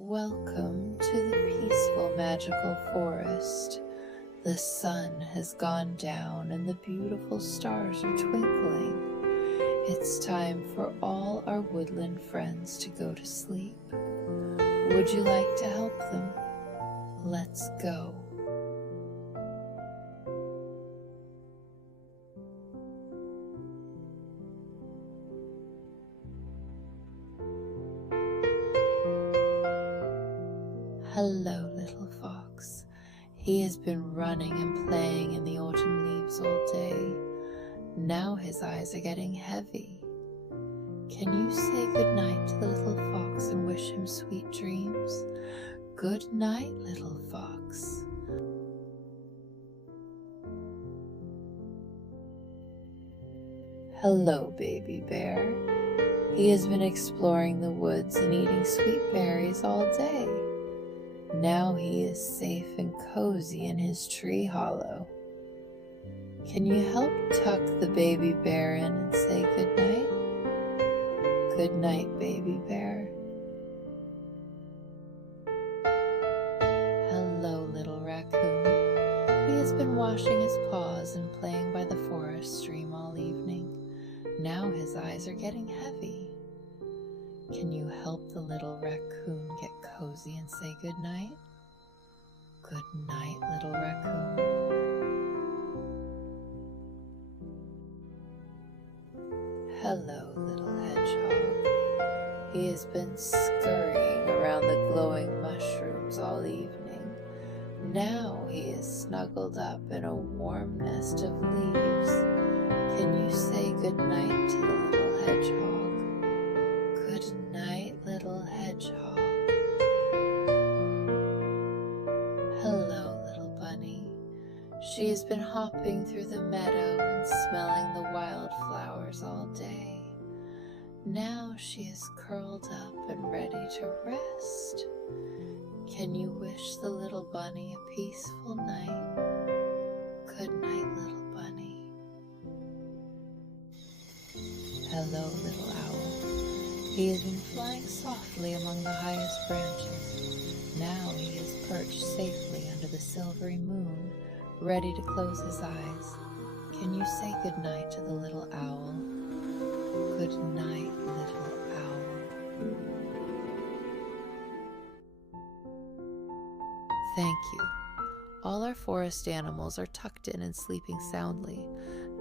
Welcome to the peaceful, magical forest. The sun has gone down and the beautiful stars are twinkling. It's time for all our woodland friends to go to sleep. Would you like to help them? Let's go. Hello, little fox. He has been running and playing in the autumn leaves all day. Now his eyes are getting heavy. Can you say good night to the little fox and wish him sweet dreams? Good night, little fox. Hello, baby bear. He has been exploring the woods and eating sweet berries all day. Now he is safe and cozy in his tree hollow. Can you help tuck the baby bear in and say good night? Good night, baby bear. Hello, little raccoon. He has been washing his paws and playing by the forest stream all evening. Now his eyes are getting heavy. Can you help the little raccoon get cozy and say good night? Good night, little raccoon. Hello, little hedgehog. He has been scurrying around the glowing mushrooms all evening. Now he is snuggled up in a warm nest of leaves. Can you say good night to the little hedgehog? Good night, little hedgehog. Hello, little bunny. She has been hopping through the meadow and smelling the wildflowers all day. Now she is curled up and ready to rest. Can you wish the little bunny a peaceful night? Good night, little bunny. Hello, little owl. He has been flying softly among the highest branches. Now he is perched safely under the silvery moon, ready to close his eyes. Can you say good night to the little owl? Good night, little owl. Thank you. All our forest animals are tucked in and sleeping soundly.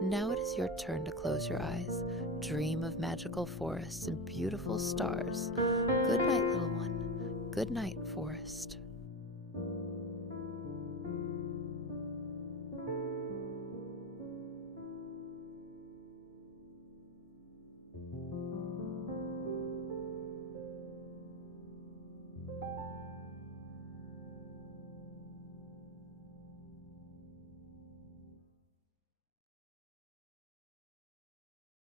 Now it is your turn to close your eyes. Dream of magical forests and beautiful stars. Good night, little one. Good night, forest.